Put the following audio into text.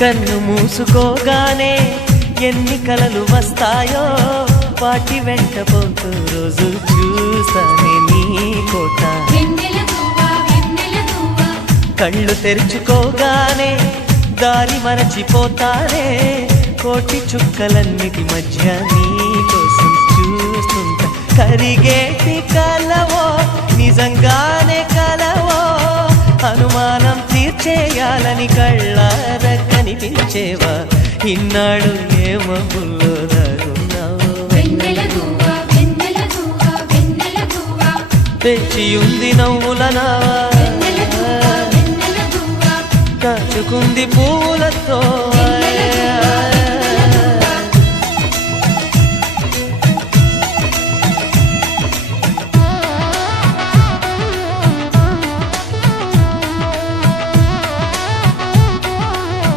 కన్ను మూసుకోగానే ఎన్ని కలలు వస్తాయో వాటి వెంట పోతూ రోజు చూస్తానే నీ కోట. కళ్ళు తెరుచుకోగానే దారి మరచిపోతానే కోటి చుక్కలన్నిటి మధ్య నీ కోసం చూస్తుంటా. కరిగేటి కలవో నిజంగానే కలవో అనుమానం తీర్చేయాలని కళ్ళార కనిపించేవా ఇన్నాడు ఏ మబ్బుల్లో దాగున్నావో తెచ్చియుంది నవ్వుల నావా కాచుకుంది పూలతో